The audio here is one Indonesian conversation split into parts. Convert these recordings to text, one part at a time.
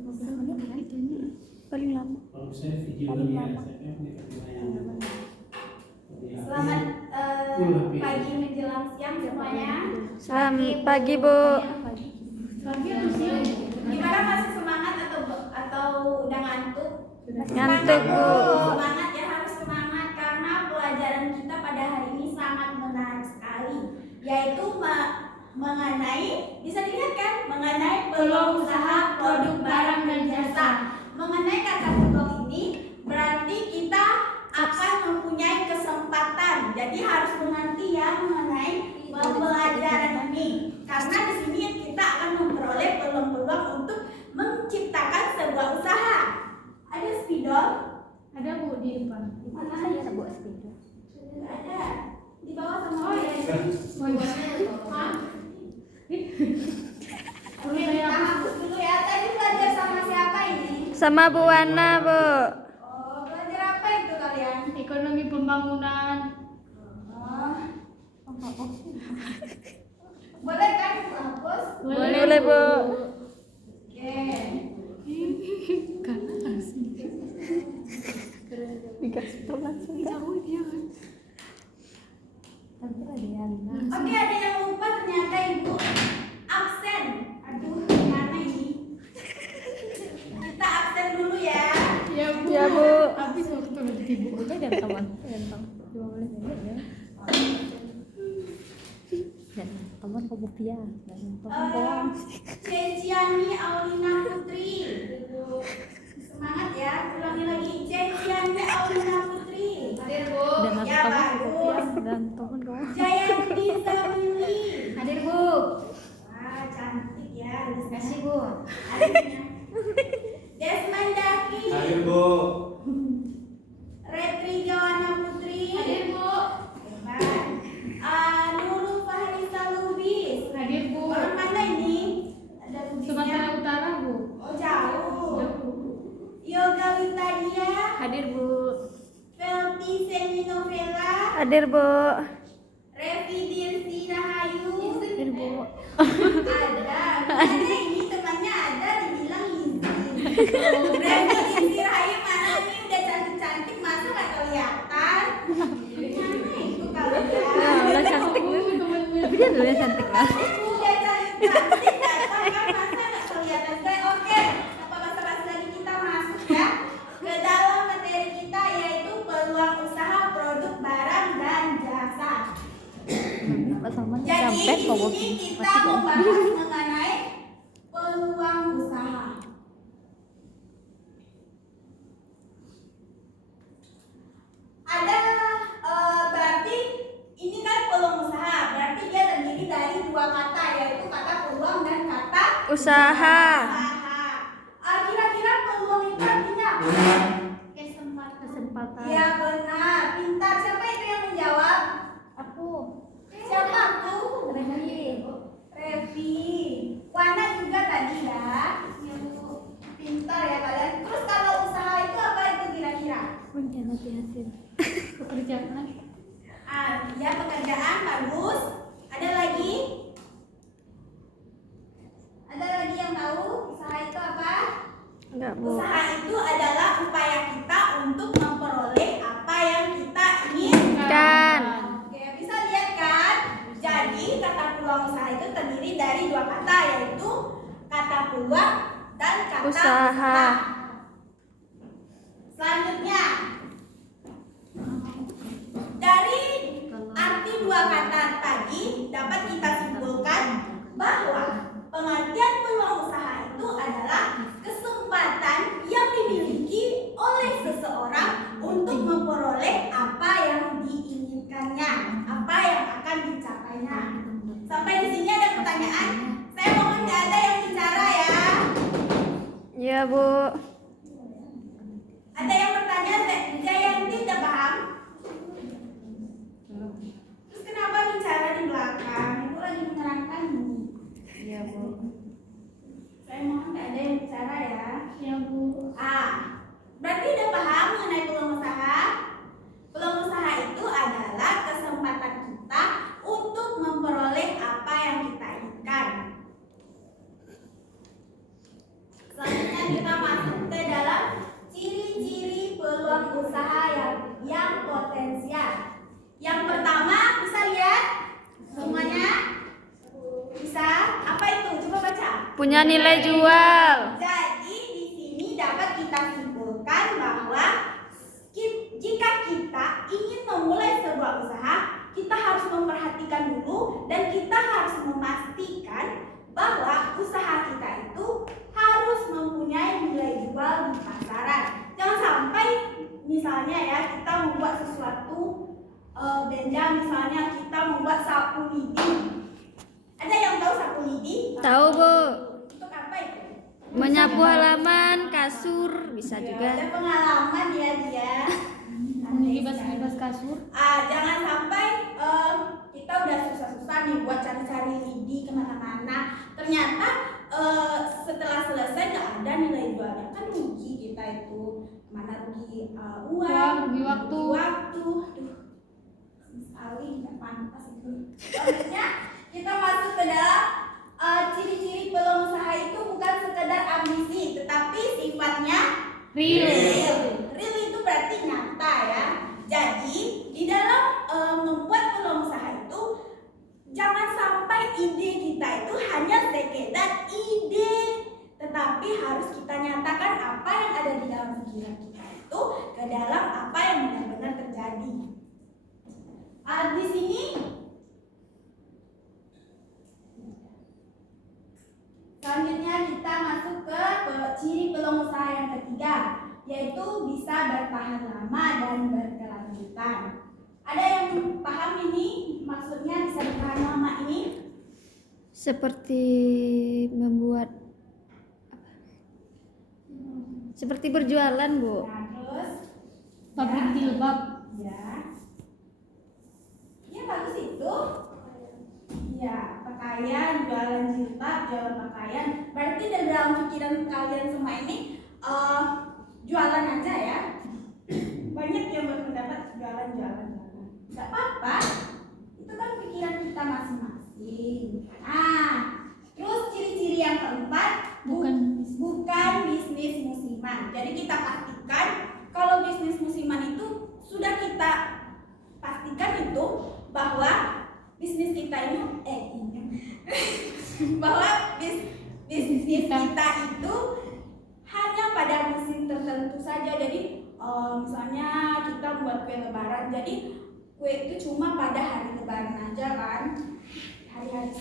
15 menit kan? Paling lama. Paling lama. Selamat pagi menjelang siang semuanya. Selamat pagi, Bu. Pagi atau siang? Gimana, masih semangat atau udah ngantuk? Ngantuk, Bu. Semangat ya, harus semangat karena pelajaran kita pada hari ini sangat menarik sekali, yaitu mengenai, bisa dilihat kan, mengenai peluang usaha produk barang dan jasa. Mengenai kata peluang ini berarti kita akan mempunyai kesempatan. Jadi harus mengerti ya mengenai pembelajaran ini, karena di sini kita akan memperoleh peluang-peluang untuk menciptakan sebuah usaha. Ada spidol? Ada Bu di depan. Mana Ada Bu spidol. ada di bawah sama Oh iya. Hah? Perlu Oke, saya kita hapus dulu ya. Tadi belajar sama siapa ini? Sama Bu Wana, Bu. Oh, belajar apa itu kalian? ekonomi pembangunan. Oh. Boleh kan aku hapus? Boleh, Bu. Oke. Karena harus Dikasih langsung. jauh dia kan. Oke, ada yang lupa ternyata Ibu absen. Aduh, gimana ini? Kita absen dulu ya. Ya Bu. Ya, Bu. Habis waktu nanti Bu. Udah dan teman. 12 menit ya. Dan teman pembuktian. Dan teman doang. Ceciani Aulina Putri. Ibu. Semangat ya, ulangi lagi. Ceciani Aulina Putri. Hadir Bu. Dan Ya, teman bagus. pembuktian dan teman doang. Jayanti Zamili. Hadir Bu. Wah, cantik ya. Kasih Bu. Hadirnya. Desmond Daki. Hadir Bu. Retri Gawana Putri. Hadir Bu. Hebat. Nurul Fahrisa Lubis. Hadir Bu. Orang mana ini? Ada Lubisnya. Sumatera Utara Bu. Oh, jauh. Jauh. Yoga Witadia. Hadir, Bu. Felti Seminovela. Hadir, Bu. Revi Dirsi Rahayu. Hadir, Bu. Ada. Mana ini temannya ada dibilang izin. Revi Dirsi Rahayu mana nih, udah cantik-cantik masa nggak kelihatan? Mana itu kalian? Nah, udah cantik. Tapi dia dulu cantik lah. Udah cantik datang kan, masa nggak kelihatan? Oke, tanpa basa-basi lagi kita masuk ya ke dalam materi kita, yaitu peluang usaha produk barang dan jasa. Pak Salman Jadi sampai di kok sini kita membahas mengenai peluang usaha. Ada berarti ini kan peluang usaha, berarti dia terdiri dari dua kata, yaitu kata peluang dan kata usaha. Kira-kira peluang itu artinya apa? Kesempatan. Iya benar, pintar. Siapa itu yang menjawab? Aku. Siapa aku? Revi. Wana juga tadi ya. Pintar ya kalian. Terus kalau usaha itu apa itu kira-kira? Mengkhianati hasil. Pekerjaan. Ya pekerjaan, bagus. Ada lagi? Ada lagi yang tahu usaha itu apa? Enggak, Bu. Usaha itu adalah upaya kita untuk memperoleh apa yang kita inginkan. Kan. Oke, bisa lihat kan? Jadi kata peluang usaha itu terdiri dari dua kata, yaitu kata peluang dan kata Usaha. Selanjutnya, dari arti dua kata tadi dapat kita simpulkan bahwa pengertian peluang usaha itu adalah kesempatan yang dimiliki oleh seseorang untuk memperoleh apa yang diinginkannya, apa yang akan dicapainya. Sampai di sini ada pertanyaan? Saya mohon nggak ada yang bicara ya. Ya, Bu. Ada yang bertanya, Jayanti udah paham? Terus kenapa bicara di belakang? Ibu lagi menerangkanmu. Ya, Bu. Saya mohon nggak ada yang bicara ya. Ya Bu. Berarti udah paham mengenai peluang usaha? Peluang usaha itu adalah kesempatan kita untuk memperoleh apa yang kita inginkan. Selanjutnya punya nilai jual. Jadi di sini dapat kita simpulkan bahwa jika kita ingin memulai sebuah usaha, kita harus memperhatikan dulu dan kita harus memastikan bahwa usaha kita itu harus mempunyai nilai jual di pasaran. Jangan sampai misalnya ya kita membuat sesuatu benda, misalnya kita membuat sapu lidi. Ada yang tahu sapu lidi? Tahu, Bu. Untuk apa itu? Menyapu halaman, kasur, bisa juga. Ada pengalaman ya dia. Libas-libas kasur. Jangan sampai kita udah susah-susah nih buat cari-cari lidi kemana-mana. Ternyata setelah selesai nggak ada nilai jualnya, kan rugi kita itu. Mana rugi uang, Rugi waktu. Aduh, sekali nggak pantas itu. Selanjutnya kita masuk ke dalam ciri-ciri peluang usaha itu bukan sekedar ambisi, tetapi sifatnya Real. Real itu berarti nyata ya. Jadi di dalam membuat peluang usaha itu jangan sampai ide kita itu hanya sekedar ide, tetapi harus kita nyatakan apa yang ada di dalam pikiran kita itu ke dalam apa yang benar-benar terjadi. Di sini selanjutnya kita masuk ke ciri peluang usaha yang ketiga, yaitu bisa bertahan lama dan berkelanjutan. Ada yang paham ini maksudnya bisa bertahan lama ini? Seperti membuat seperti berjualan, Bu. Nah, terus Pabrik jilbab. ya. Ya bagus itu. Ya, pakaian, jualan jilbab, jualan pakaian. Berarti dari dalam pikiran kalian semua ini jualan aja ya. Banyak yang berpendapat jualan. Gak apa-apa. Itu kan pikiran kita masing-masing. Terus ciri-ciri yang keempat bukan bisnis musiman. Jadi kita pastikan kalau bisnis musiman itu sudah kita pastikan itu bahwa bisnis kita ini bahwa bisnis kita itu hanya pada musim tertentu saja. Jadi misalnya kita buat kue lebaran, jadi kue itu cuma pada hari lebaran aja kan. Hari-hari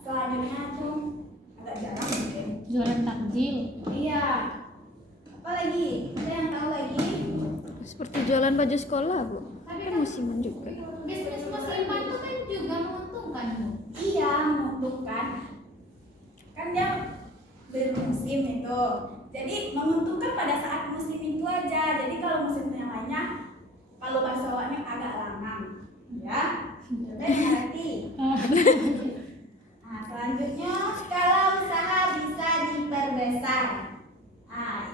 selanjutnya tuh agak jarang mungkin. Jualan takjil. Iya. Apa lagi? Ada yang tahu lagi? Seperti jualan baju sekolah, Bu. Tapi Kan musiman juga. bisnis muslimah itu kan juga menguntungkan, Bu. Iya, menguntungkan. Kan dia bermusim itu. Jadi menguntungkan pada saat musim itu aja. Jadi kalau musim yang lainnya, kalau bahasa awalnya agak lama, ya. Udah ngerti. Selanjutnya skala usaha bisa diperbesar.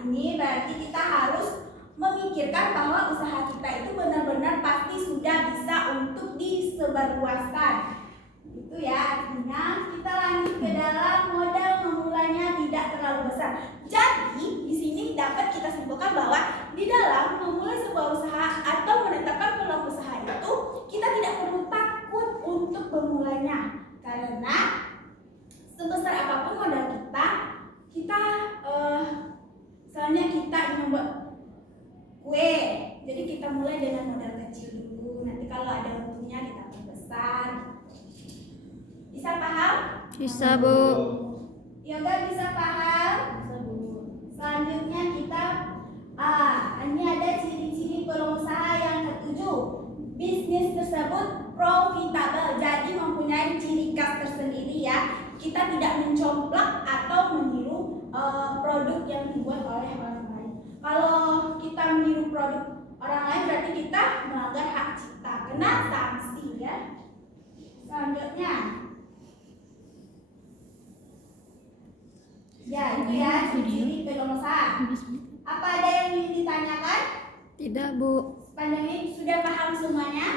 Ini berarti kita harus memikirkan bahwa usaha kita itu benar-benar pasti sudah bisa untuk disebarluaskan. Itu ya, artinya kita lanjut ke dalam modal memulainya tidak terlalu besar. Jadi di sini dapat kita simpulkan bahwa di dalam memulai sebuah usaha atau menetapkan peluang usaha itu kita tidak perlu takut untuk memulainya, karena sebesar apapun modal kita misalnya kita ingin membuat kue, jadi kita mulai dengan modal kecil dulu. Nanti kalau ada untungnya kita perbesar. Bisa paham? Bisa, Bu. Yoga bisa paham? Selanjutnya kita ini ada ciri-ciri peluang usaha yang ketujuh. Bisnis tersebut profitable, jadi mempunyai ciri khas tersendiri ya. Kita tidak mencomplak atau meniru produk yang dibuat oleh orang lain. Kalau kita meniru produk orang lain berarti kita melanggar hak cipta, kena sanksi ya. Selanjutnya, ya itu ya ciri peluang usaha. Apa ada yang ingin ditanyakan? Tidak, Bu. Sepanjang ini sudah paham semuanya?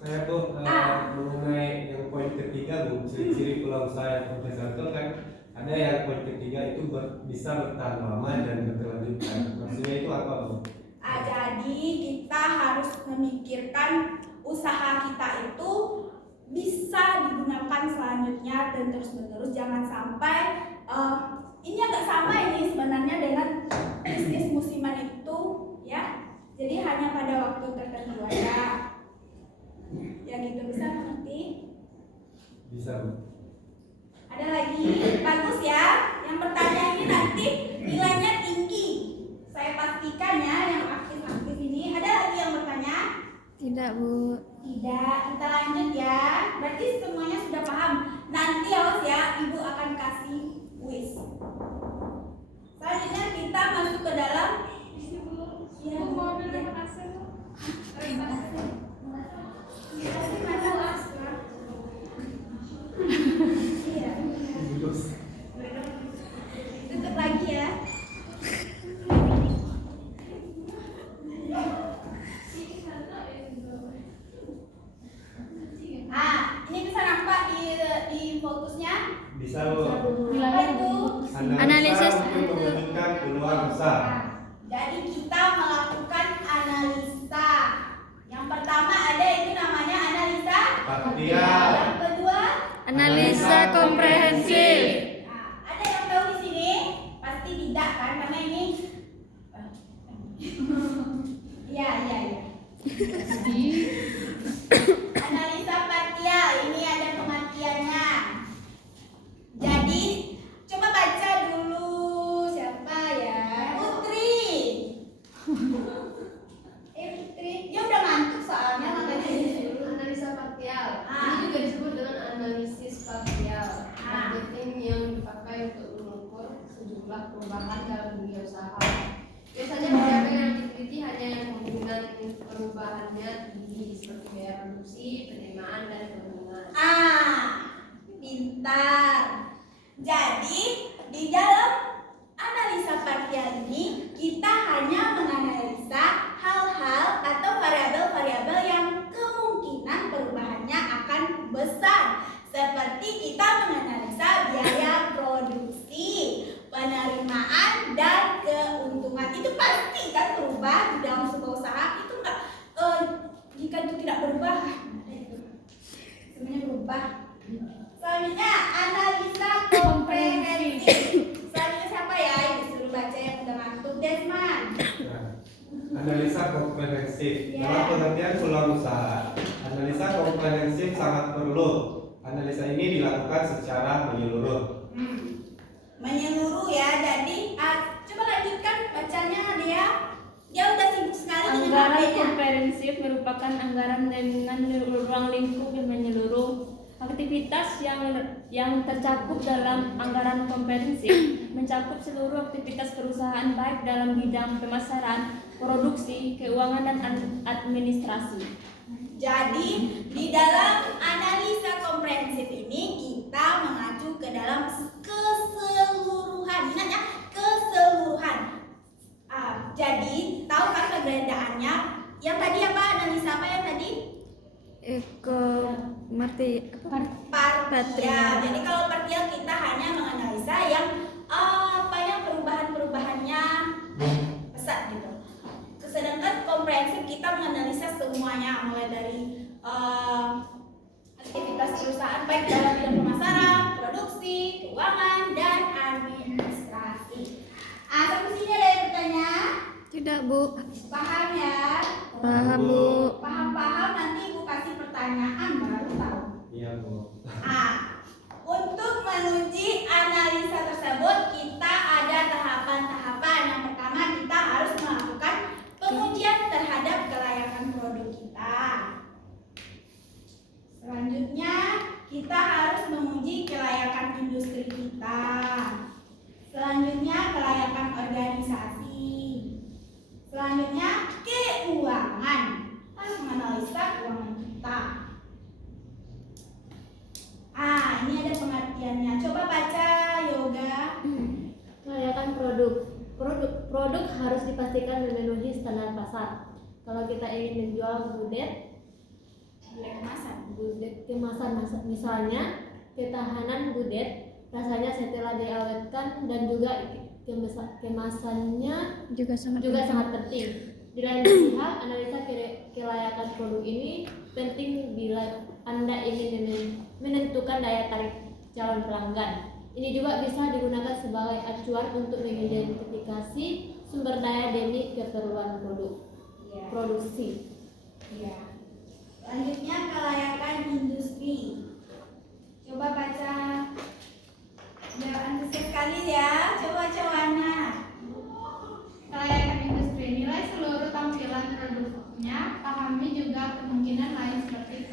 Saya tuh mengenai yang poin ketiga, Bu, ciri-ciri peluang usaha yang profesional itu kan ada yang poin ketiga itu bisa bertahan lama dan berkelanjutan. Maksudnya itu apa, Bu? Jadi kita harus memikirkan usaha kita itu bisa digunakan selanjutnya dan terus-menerus. Jangan sampai Ini agak sama ini sebenarnya dengan bisnis musiman itu ya. Jadi hanya pada waktu tertentu aja. Ya gitu, bisa mengerti? Bisa, Bu. Ada lagi, bagus ya. Yang bertanya ini nanti nilainya tinggi. Saya pastikan ya yang aktif-aktif ini. Ada lagi yang bertanya? Tidak, Bu. Tidak, kita lanjut ya. Berarti semuanya sudah paham. Nanti awas ya, Ibu akan kasih kuis. Selanjutnya kita masuk ke dalam. Ya, tutup lagi ya. Ini bisa nampak di fokusnya. Bisa, Bu. Apa itu? Analisis untuk menunjukkan peluang besar. Jadi kita melakukan analisa. Yang pertama ada itu namanya analisa Parsial. Yang kedua, analisa komprehensif. ada yang tahu di sini? Pasti tidak kan? Karena ini. Iya. Analisa parsial ini ada pengertiannya. Jadi coba baca dulu siapa ya? Putri. Putri, dia udah ngantuk soalnya makanya disuruh. Analisa parsial. Ah. Ini juga disebut dengan analisis parsial. Ah. Marketing yang dipakai untuk mengukur sejumlah perubahan dalam dunia usaha. Biasanya pencapaian yang diteliti hanya yang kemungkinan perubahannya tinggi seperti biaya produksi, penerimaan, dan keuntungan. Pintar. Jadi di dalam analisa parsial ini kita hanya menganalisa hal-hal atau variabel-variabel yang kemungkinan perubahannya akan besar. Seperti kita menganalisa biaya produksi, penerimaan, dan keuntungan. Itu pasti kan berubah di dalam sebuah usaha. Itu enggak jika itu tidak berubah, sebenarnya berubah. Selanjutnya analisa komprehensif. Selanjutnya siapa ya yang disuruh baca yang udah ngantuk? Desman. Nah, analisa komprehensif. Ya. Dalam pengertian peluang usaha, analisa komprehensif sangat perlu. Analisa ini dilakukan secara menyeluruh. Menyeluruh ya. Jadi coba lanjutkan bacanya dia. Dia udah sibuk sekali dengan Anggaran HP-nya. komprehensif merupakan anggaran dengan ruang lingkup yang menyeluruh. Aktivitas yang tercakup dalam anggaran komprehensif mencakup seluruh aktivitas perusahaan baik dalam bidang pemasaran, produksi, keuangan, dan administrasi. Jadi di dalam analisa komprehensif ini kita mengacu ke dalam keseluruhan. Ingat ya, keseluruhan. Jadi tahu kan perbedaannya? Yang tadi apa? Analisa apa yang tadi? Parsial. Jadi kalau parsial kita hanya menganalisa yang perubahan-perubahannya besar gitu. Sedangkan komprehensif kita menganalisa semuanya, mulai dari aktivitas perusahaan baik dalam bidang pemasaran, produksi, keuangan, dan administrasi. Sampai sini ada yang bertanya? Tidak, Bu. Paham ya? Paham, Bu. Paham-paham, nanti Ibu kasih pertanyaan baru tahu. Iya, Bu. Untuk menuju analisa tersebut kita ada tahapan-tahapan. Yang pertama kita harus melakukan pengujian terhadap kelayakan produk kita. Selanjutnya kita harus menguji kelayakan industri kita. Selanjutnya kelayakan organisasi. Selanjutnya keuangan. Harus menganalisa keuangan kita. Ini ada pengertiannya. Coba baca Yoga. Kelayakan produk. Produk harus dipastikan memenuhi standar pasar. Kalau kita ingin menjual gudeg kemasan misalnya ketahanan gudeg, rasanya setelah diawetkan, dan juga kemasannya Juga sangat sangat penting. Di lain pihak, analisa kelayakan produk ini penting bila Anda ingin menentukan daya tarik calon pelanggan. Ini juga bisa digunakan sebagai acuan untuk mengidentifikasi sumber daya demi keperluan Iya. produksi. Iya. Selanjutnya kelayakan industri. Coba baca. Biar antusias sekali ya. Coba Ana. Kelayakan industri, nilai seluruh tampilan produknya, pahami juga kemungkinan lain seperti